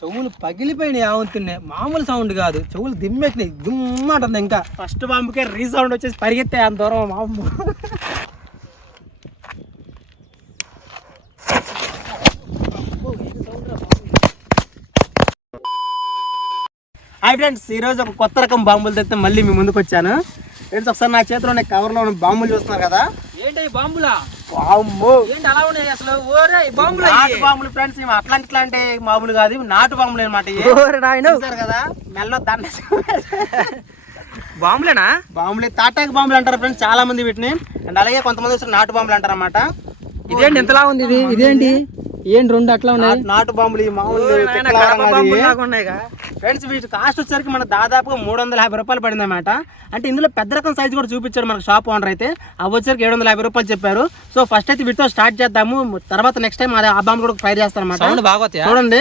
చెవులు పగిలిపోయినాయి ఆవుతున్నాయి మామూలు సౌండ్ కాదు. చెవులు దిమ్మెట్టినాయి దుమ్మంటుంది ఇంకా. ఫస్ట్ బాంబుకే రీసౌండ్ వచ్చేసి పరిగెత్తే అంత దూరం మా హాయ్ ఫ్రెండ్స్ ఈరోజు ఒక కొత్త రకం బాంబులు తెస్తే మళ్ళీ మీ ముందుకు వచ్చాను ఫ్రెండ్స్ ఒకసారి నా చేతిలో ఉన్న కవర్లో ఉన్న బాంబులు చూస్తున్నారు కదా. ఏంటి బాంబులా? వామ్మో. ఏంటి అలా ఉన్నాయి అసలు? ఓరే ఈ బాంబులా ఫ్రెండ్స్ అట్లాంటి ఇట్లాంటి మామూలు కాదు నాటు బాంబులు అనమాట కదా? మెల్ల దండ. బాంబులేనా? బాంబులు తాటాకు బాంబులు అంటారు ఫ్రెండ్స్ చాలా మంది వీటిని. అండ్ అలాగే కొంతమంది నాటు బాంబులు అంటారు అనమాట ఇదేంటి ఎంతలా ఉంది ఇది? ఇదేంటి? ఏంటి రెండు అట్లా ఉన్నాయి? నాటు బాంబులు ఈ మామూలు. ఫ్రెండ్స్ వీటి కాస్ట్ వచ్చేసరికి మన దాదాపుగా మూడు వందల యాభై రూపాయలు పడింది అనమాట అంటే ఇందులో పెద్ద రకం సైజు కూడా చూపించారు మనకు షాప్ ఓనర్ అయితే. అవి వచ్చేసరికి ఏడు వందల యాభై రూపాయలు చెప్పారు. సో ఫస్ట్ అయితే వీటితో స్టార్ట్ చేద్దాము. తర్వాత నెక్స్ట్ టైం ఆ బాంబు కూడా ట్రై చేస్తాను అనమాట సౌండ్ బాగోతాయా? చూడండి.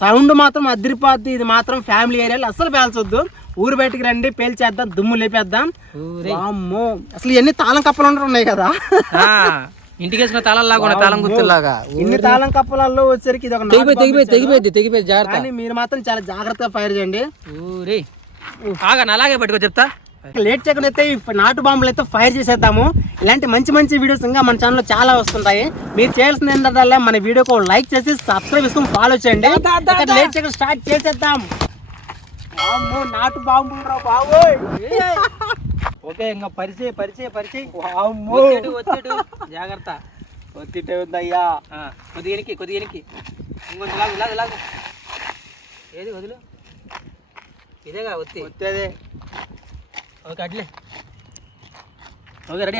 సౌండ్ మాత్రం అదిరిపోద్ది. ఇది మాత్రం ఫ్యామిలీ ఏరియాలో అస్సలు పేల్చొద్దు. ఊరు బయటికి రండి పేల్చేద్దాం దుమ్ము లేపేద్దాం. వామ్మో. అసలు ఇవన్నీ తాళం కప్పలు ఉన్నాయి కదా. ఆ, ఇంటికి వేసిన తాళంలాగా ఉన్నాయి తాళం గుర్తులాగా. ఇన్ని తాళం కప్పలలో వచ్చేసరికి ఇది ఒక నాటు తెగిపోయి బాంబు తెగిపోయి. తెగిపోయింది తెగిపోయి జాగ్రత్త. కానీ మీరు మాత్రం చాలా జాగ్రత్తగా ఫైర్ చేయండి. ఊరే ఆగా అలాగే పట్టుకో చెప్తా. లేట్ చేయకుండా అయితే నాటు బాంబులు అయితే ఫైర్ చేసేద్దాము. ఇలాంటి మంచి మంచి వీడియోస్ ఇంకా మన ఛానల్లో చాలా వస్తుంటాయి. మీరు చేయాల్సింది ఏంటంటే మన వీడియోకి లైక్ చేసి సబ్స్క్రైబ్ చేసుకుని ఫాలో చేయండి. ఇక లేట్ చేయకుండా స్టార్ట్ చేసేద్దాం. నాటు బాంబులు రా బాబోయ్. ఓకే ఇంకా పరిచయ పరిచయ పరిచయ. వామ్మో. ఒత్తిడు ఒత్తిడు. జాగ్రత్త. ఒత్తిటే ఉందయ్యా. కొద్దిగా ఎనికి కొద్దిగా ఎనికి ఇంకొంచెం లాగు లాగు లాగు. ఏది వదిలు? ఇదేగా ఒత్తి? వచ్చేదే ఓకే అట్లే. ఓకే రెడీ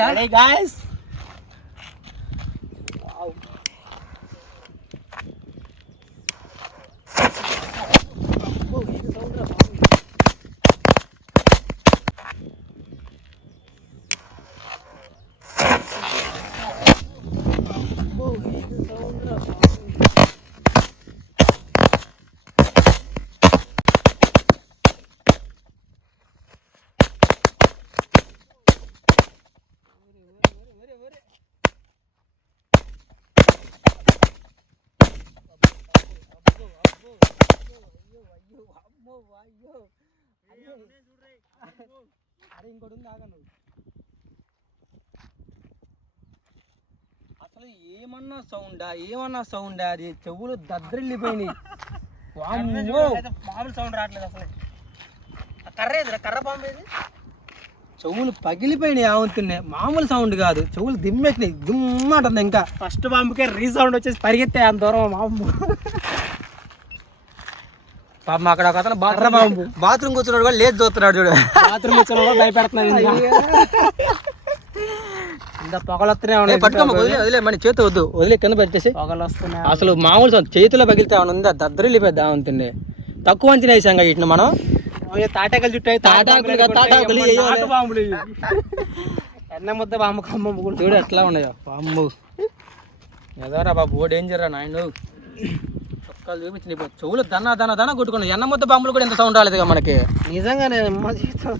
రెడీ గాయస్ అరే ఇంకోటి ఉంది అసలు ఏమన్నా సౌండా ఏమన్నా సౌండా? అది చెవులు దద్దరిల్లిపోయినాయి. మామూలు సౌండ్ రావట్లేదు అసలు. కర్ర ఏదిరా? కర్ర బాంబు ఏది? చెవులు పగిలిపోయినాయి ఆవుతున్నాయి మామూలు సౌండ్ కాదు. చెవులు దిమ్మెట్టినాయి దుమ్మంటుంది ఇంకా. ఫస్ట్ బాంబుకే రీసౌండ్ వచ్చేసి పరిగెత్తే అంత దూరం మా అమ్మ. పాపం అక్కడ ఒక అతను బాత్రూమ్. బాత్రూమ్ కూర్చున్నాడు కూడా లేచి చూస్తున్నాడు చూడు. బాత్రూమ్ వచ్చిన కూడా భయపెడుతున్నాను ఇంకా. పొగలు వస్తూనే ఉన్నాయి వదిలే వదిలే మన చేతి వద్దు. వదిలే కింద పెట్టేసి. పొగలు వస్తున్నాయి అసలు మామూలు చేతిలో పగిలితే ఉందా? దద్దరిల్లి పెద్ద ఉంటుంది తక్కువ అంచనా వేసాం వీటిని మనం. తాటాకులు చుట్టూ అయితే తాటాకులు తాటాకులు. ఎన్న ముద్ద బాంబు కమ్మ కూడా చూడు ఎట్లా ఉన్నాయో. అమ్ము ఎదరా బాబు డేంజర్ రా నాయన చొక్కాలు చూపించి నీ చెవులు దన్న దన్న దన్న కొట్టుకున్నాయి. ఎన్న ముద్ద బాంబులు కూడా ఎంత సౌండ్ రాలేదు మనకి. జీవితం.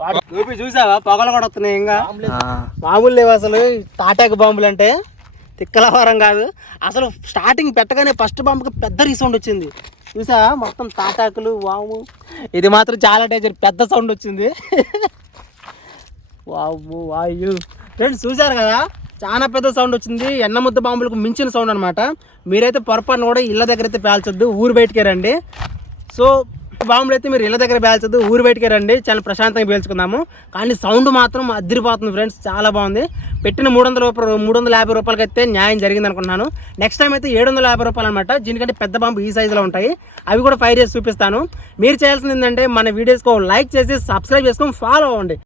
వాడు చూపి చూసావా? పొగలు కూడా వస్తున్నాయి ఇంకా. మామూలు లేవు అసలు. తాటాకు బాంబులు అంటే తిక్కలవారం కాదు. అసలు స్టార్టింగ్ పెట్టగానే ఫస్ట్ బాంబుకి పెద్ద రీసౌండ్ వచ్చింది. చూసా మొత్తం తాటాకులు వాము ఇది మాత్రం చాలా డేంజర్ పెద్ద సౌండ్ వచ్చింది. వాము వాయు. ఫ్రెండ్స్ చూసారు కదా? చాలా పెద్ద సౌండ్ వచ్చింది. ఎన్న ముద్ద బాంబులకు మించిన సౌండ్ అనమాట మీరైతే పొరపాటున కూడా ఇళ్ళ దగ్గర అయితే పేల్చొద్దు. ఊరు బయటకే రండి. సో బాంబులు అయితే మీరు ఇళ్ళ దగ్గర పేల్చొద్దు. ఊరు బయటకే రండి. చాలా ప్రశాంతంగా పేల్చుకుందాము. కానీ సౌండ్ మాత్రం అదిరిపోతుంది ఫ్రెండ్స్. చాలా బాగుంది. పెట్టిన మూడు వందల రూపాయలు మూడు వందల యాభై రూపాయలకి అయితే న్యాయం జరిగింది అనుకుంటున్నాను. నెక్స్ట్ టైం అయితే ఏడు వందల యాభై రూపాయలు అనమాట దీనికంటే పెద్ద బాంబు ఈ సైజులో ఉంటాయి. అవి కూడా ఫైర్ చేసి చూపిస్తాను. మీరు చేయాల్సింది ఏంటంటే మన వీడియోస్కి లైక్ చేసి సబ్స్క్రైబ్ చేసుకొని ఫాలో అవ్వండి.